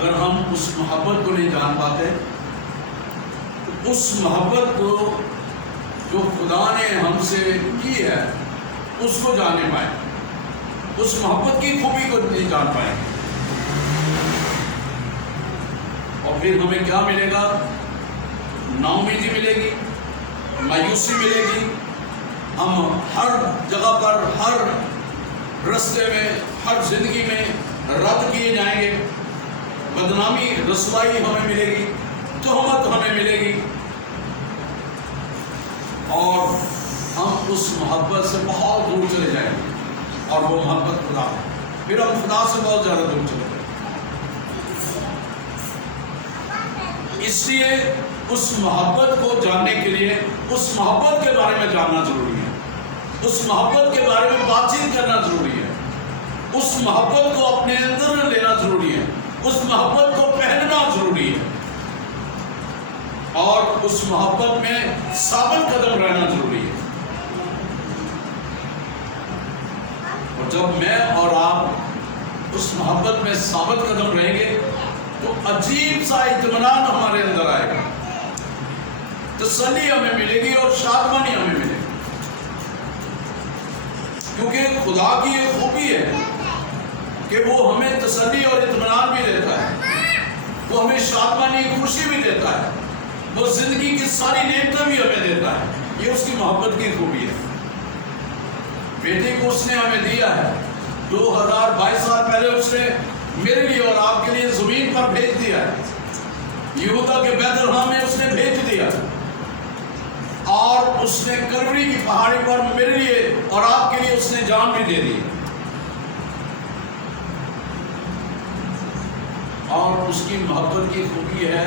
اگر ہم اس محبت کو نہیں جان پاتے تو اس محبت کو جو خدا نے ہم سے کی ہے اس کو جاننے پائیں، اس محبت کی خوبی کو نہیں جان پائیں گے، اور پھر ہمیں کیا ملے گا؟ ناامیدی ملے گی، مایوسی ملے گی، ہم ہر جگہ پر، ہر رستے میں، ہر زندگی میں رد کیے جائیں گے، بدنامی، رسوائی ہمیں ملے گی، تہمت ہمیں ملے گی، اور ہم اس محبت سے بہت دور چلے جائیں گے، اور وہ محبت خدا ہے، پھر ہم خدا سے بہت زیادہ دور چلے جائیں گے۔ اس لیے اس محبت کو جاننے کے لیے اس محبت کے بارے میں جاننا ضروری ہے، اس محبت کے بارے میں بات چیت کرنا ضروری ہے، اس محبت کو اپنے اندر لینا ضروری ہے، اس محبت کو پہننا ضروری ہے، اور اس محبت میں ثابت قدم رہنا ضروری ہے۔ اور جب میں اور آپ اس محبت میں ثابت قدم رہیں گے تو عجیب سا اطمینان ہمارے اندر آئے گا، تسلی ہمیں ملے گی اور شادمانی ہمیں ملے گی، کیونکہ خدا کی یہ خوبی ہے کہ وہ ہمیں تسلی اور اطمینان بھی دیتا ہے، وہ ہمیں شادمانی، خوشی بھی دیتا ہے، وہ زندگی کی ساری نعمتیں بھی ہمیں دیتا ہے، یہ اس کی محبت کی خوبی ہے۔ بیٹے کو اس نے ہمیں دیا ہے، 2022 سال پہلے اس نے میرے لیے اور آپ کے لیے زمین پر بھیج دیا ہے، یہودا کے بیت لحم میں اس نے بھیج دیا، اور اس نے کلوری کی پہاڑی پر میرے لیے اور آپ کے لیے اس نے جان بھی دے دی، اور اس کی محبت کی خوبی ہے،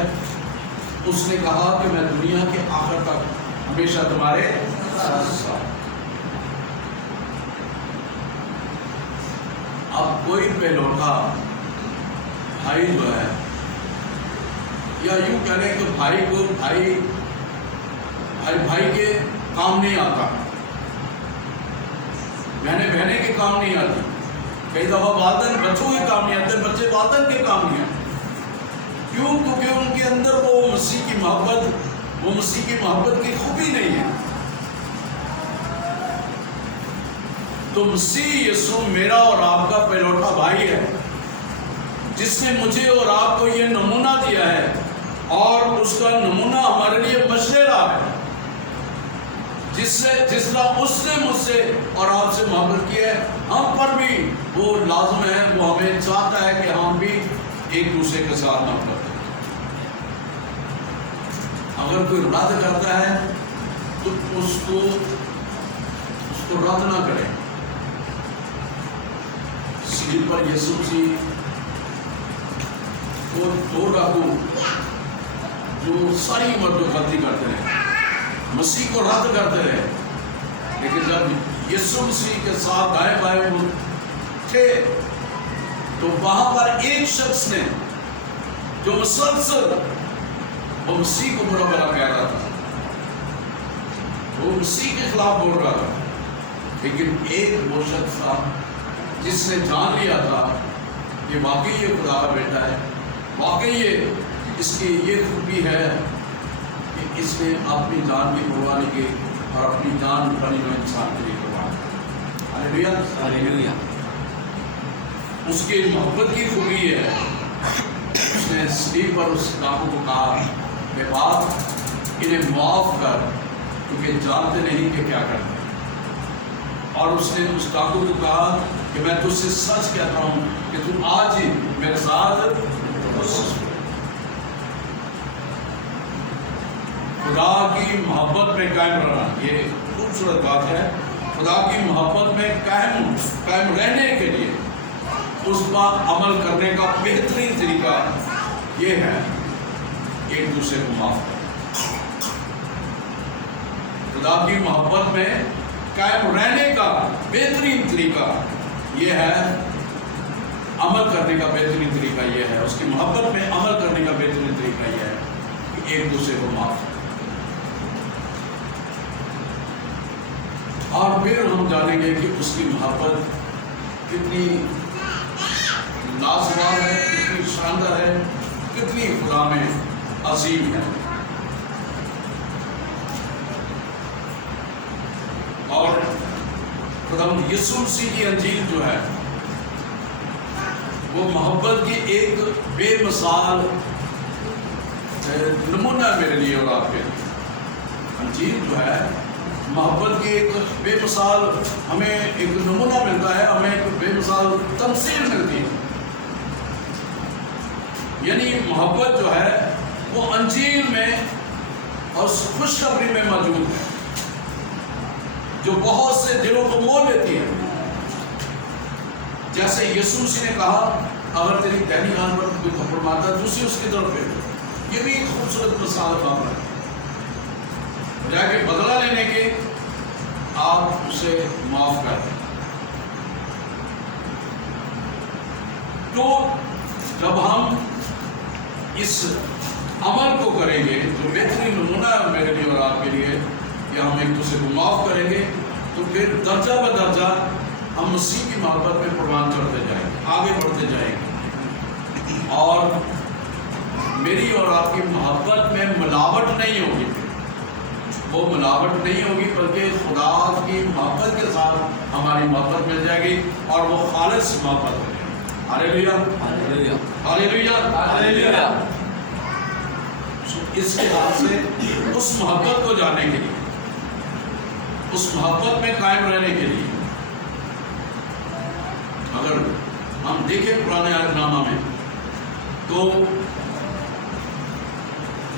اس نے کہا کہ میں دنیا کے آخر تک ہمیشہ تمہارے ساتھ۔ اب کوئی پہلوٹا بھائی جو ہے، یا یوں کہہ لیں کہ بھائی کو بھائی کے کام نہیں آتا، بہنیں کے کام نہیں آتی، کئی دفعہ والدین بچوں کے کام نہیں آتے، بچے والدین کے کام نہیں آتے، کیوں؟ کیونکہ ان کے اندر وہ مسیح کی محبت کی خوبی نہیں ہے۔ تو مسیح یسوع میرا اور آپ کا پہلوٹا بھائی ہے، جس نے مجھے اور آپ کو یہ نمونہ دیا ہے، اور اس کا نمونہ ہمارے لیے مشرے راہ ہے، جس طرح اس نے مجھ سے اور آپ سے محبت کی ہے، ہم پر بھی وہ لازم ہے، وہ ہمیں چاہتا ہے کہ ہم بھی ایک دوسرے کے ساتھ محبت کریں۔ اگر کوئی رد کرتا ہے تو اس کو رد نہ کریں۔ صلیب پر یسوع مسیح وہ دو ڈاکو جو ساری عمر جو غلطی کرتے رہے، مسیح کو رد کرتے رہے، لیکن جب یسوع مسیح کے ساتھ دائیں بائیں وہ تھے تو وہاں پر ایک شخص نے جو مسلسل وہ مسیح کو برا بھلا کہہ رہا تھا، وہ مسیح کے خلاف بول رہا تھا، لیکن ایک وہ شخص تھا جس نے جان لیا تھا کہ واقعی یہ خدا کا بیٹا ہے، واقعی اس کی یہ خوبی ہے کہ اس نے اپنی جان کی قربانی کی اور اپنی جان بنی ہوئے انسان کے لیے قربان کی۔ ہاللیلویہ، ہاللیلویہ۔ اس کی محبت کی خوبی ہے، اس نے صلیب پر اس ڈاکو کو کہا کہ باپ انہیں معاف کر، کیونکہ جانتے نہیں کہ کیا کرتے، اور اس نے اس ڈاکو کو کہا کہ میں تجھ سے سچ کہتا ہوں کہ تو آج ہی میرے ساتھ۔ خدا کی محبت میں قائم رہنا، یہ خوبصورت بات ہے۔ خدا کی محبت میں قائم رہنے کے لیے اس پر عمل کرنے کا بہترین طریقہ یہ ہے ایک دوسرے کو معاف کرنا۔ خدا کی محبت میں قائم رہنے کا بہترین طریقہ یہ ہے، عمل کرنے کا بہترین طریقہ یہ ہے، اس کی محبت میں عمل کرنے کا بہترین طریقہ یہ ہے کہ ایک دوسرے کو معاف کرنا۔ اور پھر ہم جانیں گے کہ اس کی محبت کتنی لازوال ہے، کتنی شاندار ہے، کتنی خدا میں عظیم ہے۔ اور خدا یسوع مسیح کی انجیل جو ہے وہ محبت کی ایک بے مثال نمونہ ہے میرے لیے اور آپ کے لیے۔ انجیل جو ہے محبت کی ایک بے مثال، ہمیں ایک نمونہ ملتا ہے، ہمیں ایک بے مثال تمثیل ملتی ہے۔ یعنی محبت جو ہے وہ انجیل میں اور خوشخبری میں موجود ہے، جو بہت سے دلوں کو مول لیتی ہے۔ جیسے یسوع مسیح نے کہا اگر تیری دہنی آنکھ پر کوئی تھپڑ مارتا ہے دوسری اس کی طرف پھیر۔ یہ بھی ایک خوبصورت مثال معاملہ ہے، بجائے کہ بدلہ لینے کے آپ اسے معاف کر دیں۔ تو جب ہم اس عمل کو کریں گے جو بہترین نمونہ ہے میرے لیے اور آپ کے لیے کہ ہم ایک دوسرے کو معاف کریں گے، تو پھر درجہ بدرجہ ہم مسیح کی محبت میں پروان چڑھتے جائیں گے، آگے بڑھتے جائیں گے، اور میری اور آپ کی محبت میں ملاوٹ نہیں ہوگی۔ وہ ملاوٹ نہیں ہوگی بلکہ خدا کی محبت کے ساتھ ہماری محبت مل جائے گی اور وہ خالص محبت ہو جائے گی۔ ہاللیلویا، ہاللیلویا، ہاللیلویا، ہاللیلویا۔ اس کے بعد سے اس محبت کو جاننے کے لیے، اس محبت میں قائم رہنے کے لیے، اگر ہم دیکھیں پرانے عہد نامہ میں تو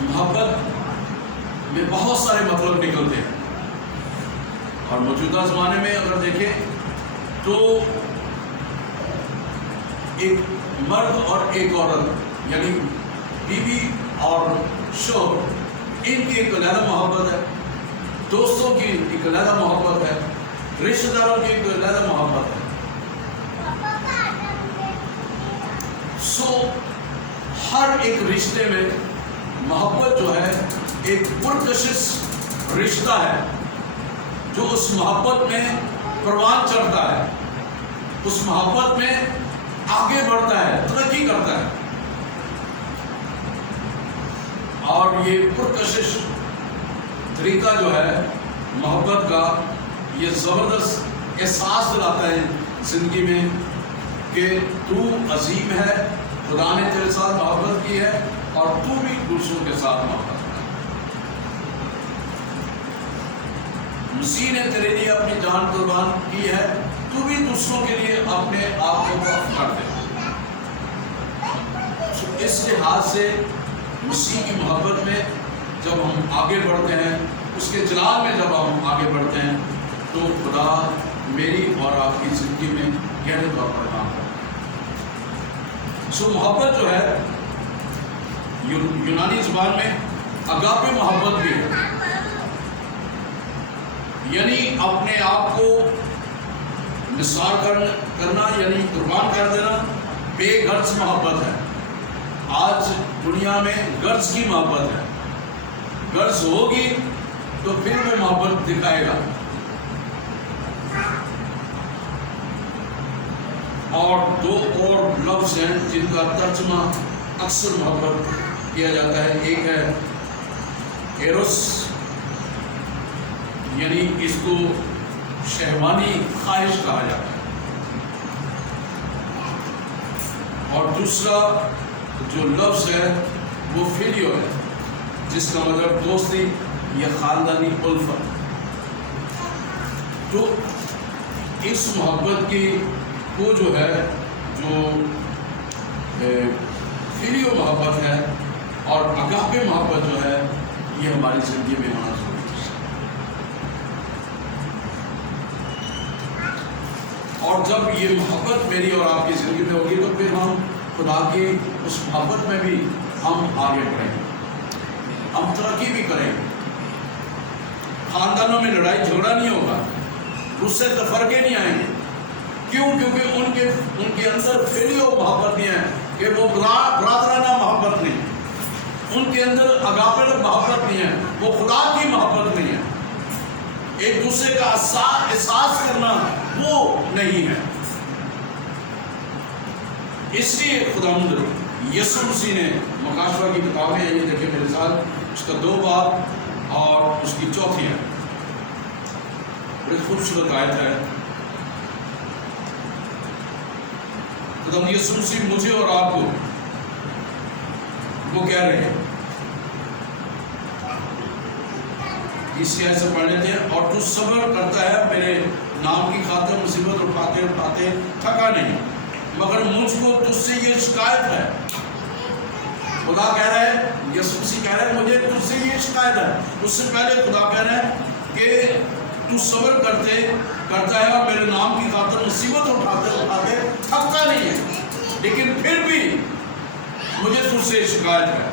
محبت میں بہت سارے مطلب نکلتے ہیں، اور موجودہ زمانے میں اگر دیکھیں تو ایک مرد اور ایک عورت یعنی بیوی اور شوہر، ان کی ایک علیحدہ محبت ہے، دوستوں کی ایک علیحدہ محبت ہے، رشتہ داروں کی ایک علیحدہ محبت ہے۔ ہر ایک رشتے میں محبت جو ہے ایک پرکشش رشتہ ہے جو اس محبت میں پروان چڑھتا ہے، اس محبت میں آگے بڑھتا ہے، ترقی کرتا ہے، اور یہ پرکشش طریقہ جو ہے محبت کا یہ زبردست احساس دلاتا ہے زندگی میں کہ تو عظیم ہے، خدا نے تیرے ساتھ محبت کی ہے اور تو بھی دوسروں کے ساتھ محبت کی۔ مسیح نے تیرے لیے اپنی جان قربان کی ہے، تو بھی دوسروں کے لیے اپنے آپ کو وقف کر دے۔ اس لحاظ سے مسیح کی محبت میں جب ہم آگے بڑھتے ہیں، اس کے جلال میں جب ہم آگے بڑھتے ہیں، تو خدا میری اور آپ کی زندگی میں گہرے طور پر کام کرتا ہے۔ محبت جو ہے یونانی زبان میں اگاپے محبت بھی ہے، یعنی اپنے آپ کو نثار کرنا یعنی قربان کر دینا، بے غرض محبت ہے۔ آج دنیا میں غرض کی محبت ہے، غرض ہوگی تو پھر وہ محبت دکھائے گا۔ اور دو اور لفظ ہیں جن کا ترجمہ اکثر محبت کیا جاتا ہے، ایک ہے ایروس، یعنی اس کو شہوانی خواہش کہا جاتا ہے، اور دوسرا جو لفظ ہے وہ فیلیو ہے، جس کا مطلب دوستی یا خاندانی الفت۔ تو اس محبت کی وہ جو ہے جو فیلیو محبت ہے اور اگاپے محبت جو ہے یہ ہماری زندگی میں ہونا ضروری ہے۔ اور جب یہ محبت میری اور آپ کی زندگی میں ہوگی تو پھر ہم خدا کی اس محبت میں بھی ہم آگے بڑھیں گے، ہم ترقی بھی کریں گے، خاندانوں میں لڑائی جھگڑا نہیں ہوگا، غصے تفرقے نہیں آئیں گے۔ کیوں؟ کیونکہ ان کے اندر فیلیو محبت نہیں ہے کہ وہ برادرانہ محبت نہیں، ان کے اندر اگاپے محبت نہیں ہے، وہ خدا کی محبت نہیں ہے، ایک دوسرے کا احساس کرنا وہ نہیں ہے۔ اس لیے خداوند یسوع مسیح نے مکاشفہ کی کتاب میں یہ دیکھیں میرے ساتھ، اس کا 2 باب اور اس کی 4 ہے، بڑی خوبصورت آیت ہے۔ خدا یسوع مسیح مجھے اور آپ کو وہ کہہ رہے ہیں، اس آیت سے پڑھ لیتے ہیں، اور تو صبر کرتا ہے میرے نام کی خاطر مصیبت اٹھاتے اٹھاتے تھکا نہیں، مگر مجھ کو تجھ سے یہ شکایت ہے۔ خدا کہہ رہا ہے، یسوع مسیح کہہ رہا ہے مجھے تجھ سے یہ شکایت ہے۔ اس سے پہلے خدا کہہ رہا ہے کہ تو صبر کرتا ہے اور میرے نام کی خاطر مصیبت اٹھاتے اٹھاتے تھکتا نہیں ہے، لیکن پھر بھی مجھے تجھ سے شکایت ہے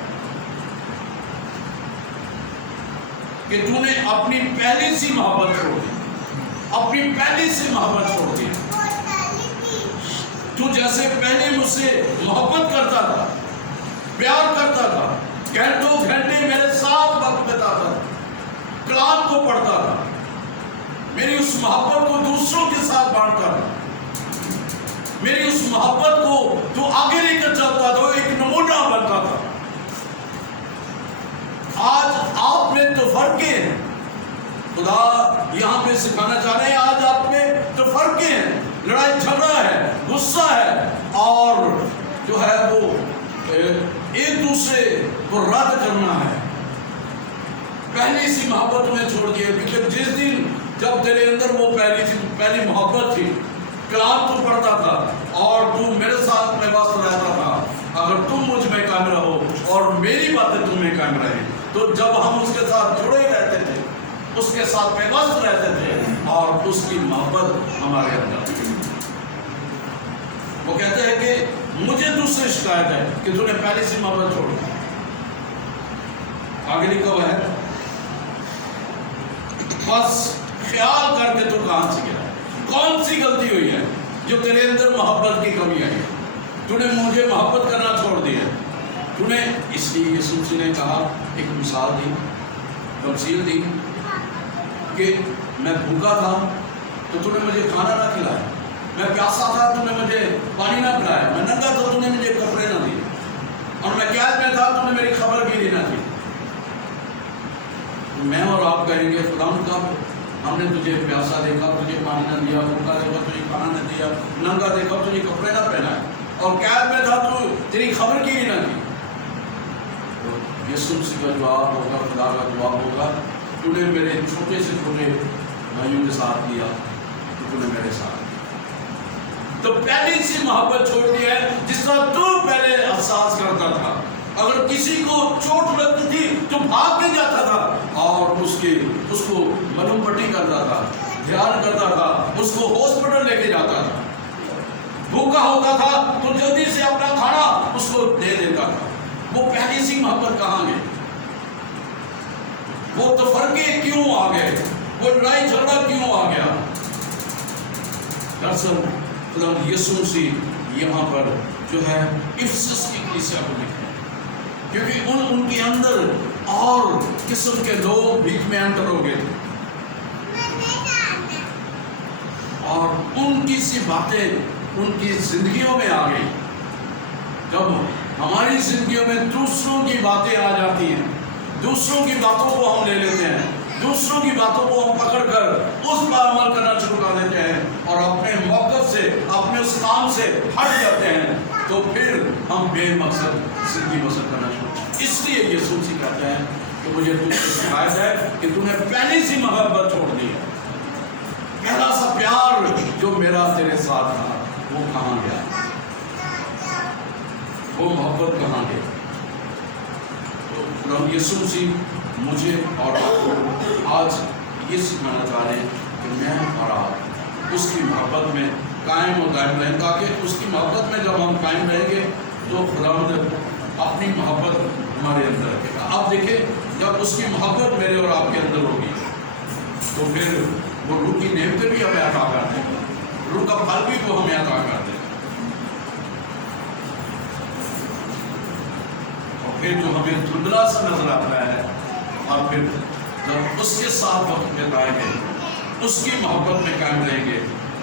کہ تو نے اپنی پہلی سی محبت چھوڑ دی، اپنی پہلی سی محبت چھوڑ دی۔ تو جیسے پہلے مجھ سے محبت کرتا تھا، پیار کرتا تھا، گھنٹوں گھنٹے میرے ساتھ وقت بتاتا تھا، کلام کو پڑھتا تھا، میری اس محبت کو دوسروں کے ساتھ بانٹتا تھا، میری اس محبت کو تو آگے لے کر چلتا تھا، ایک نمونہ بنتا تھا۔ آج آپ میں تو فرق ہیں، خدا یہاں پہ سکھانا چاہ رہے ہیں، آج آپ میں تو فرق ہیں، لڑائی جھگڑا ہے، غصہ ہے، اور جو ہے وہ ایک دوسرے کو رد کرنا ہے۔ پہلی سی محبت تمہیں چھوڑ دی ہے، کیونکہ جس دن جب تیرے اندر وہ پہلی محبت تھی، کلام تو پڑھتا تھا اور تو میرے ساتھ پیوست رہتا تھا، اگر تم مجھ میں قائم رہو اور میری باتیں تم میں قائم رہیں، تو جب ہم اس کے ساتھ جڑے رہتے تھے، اس کے ساتھ پیوست رہتے تھے اور اس کی محبت ہمارے اندر تھی۔ وہ کہتے ہیں کہ مجھے تجھ سے شکایت ہے کہ تو نے پہلی سی محبت چھوڑ دی۔ آگے لکھا ہوا ہے، بس خیال کر کے تو کہاں سے گیا، کون سی غلطی ہوئی ہے جو تیرے اندر محبت کی کمی آئی، تو نے مجھے محبت کرنا چھوڑ دیا۔ تو نے اس لیے یسوع مسیح نے کہا، ایک مثال دی، تمثیل دی کہ میں بھوکا تھا تو تو نے مجھے کھانا نہ کھلایا، میں پیاسا تھا تو نے مجھے پانی نہ پلایا، میں ننگا تھا تو نے مجھے کپڑے نہ دیے، اور میں قید میں تھا تو نے میری خبر گیری نہ کی۔ میں اور آپ کہیں گے، خدا کا ہم نے تجھے پیاسا دیکھا، تجھے پانی نہ دیا، بھوکا دیکھا، تجھے کھانا نہ دیا، ننگا دیکھا، تجھے کپڑے نہ پہنائے، اور قید میں تھا تو تیری خبر گیری نہ کی۔ یسوع مسیح کا جواب ہوگا، خدا کا جواب ہوگا، تو نے میرے چھوٹے سے چھوٹے بھائیوں کے ساتھ دیا تو نے میرے ساتھ دیا۔ تو پہلی سی محبت چھوڑ دی ہے، جس کا تو پہلے احساس کرتا تھا۔ اگر کسی کو چوٹ لگتی تھی تو بھاگ کے جاتا تھا اور اس کو ملوم پٹی کرتا تھا، دھیان کرتا تھا، اس کو ہاسپٹل لے کے جاتا تھا۔ بھوکا ہوتا تھا تو جلدی سے اپنا کھانا اس کو دے دیتا تھا۔ وہ پہلی سی محبت کہاں گئی؟ وہ تفرقے کیوں آ گئے؟ وہ لڑائی جھگڑا کیوں آ گیا؟ دراصل خدا یسوع مسیح یہاں پر جو ہے افسس کی کلیسیا کو لکھا ہے، کیونکہ ان کے اندر اور قسم کے لوگ بیچ میں انٹر ہو گئے تھے، اور ان کی سی باتیں ان کی زندگیوں میں آ گئی۔ جب ہماری زندگیوں میں دوسروں کی باتیں آ جاتی ہیں، دوسروں کی باتوں کو ہم لے لیتے ہیں، دوسروں کی باتوں کو ہم پکڑ کر اس پر عمل کرنا شروع کر دیتے ہیں اور اپنے موقف سے، اپنے اس کام سے ہٹ جاتے ہیں، تو پھر ہم بے مقصد زندگی بسر کرنا شروع کرتے ہیں۔ اس لیے یسوع مسیح کہتے ہیں کہ مجھے تجھ سے شکایت ہے کہ تو نے پہلی سی محبت چھوڑ دی ہے۔ پہلا سا پیار جو میرا تیرے ساتھ تھا وہ کہاں گیا؟ وہ محبت کہاں گئی؟ تو یسوع مسیح مجھے اور آپ کو آج یہ سکھانا چاہ رہے ہیں کہ میں اور آپ اس کی محبت میں قائم و دائم رہیں، تاکہ اس کی محبت میں جب ہم قائم رہیں گے تو خداوند اپنی محبت ہمارے اندر رکھے گا۔ آپ دیکھیں، جب اس کی محبت میرے اور آپ کے اندر ہوگی تو پھر وہ روح کی نعمتیں بھی ہمیں عطا کر دے گا، روح کا پھل بھی وہ ہمیں عطا کر دے گا، اور پھر جو ہمیں دھندلا سا نظر آتا ہے، اور پھر جب اس کے ساتھ وقت بتائیں گے، اس کی محبت میں قائم رہیں گے،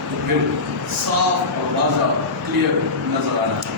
تو پھر صاف اور واضح کلیئر نظر آنا چاہیے۔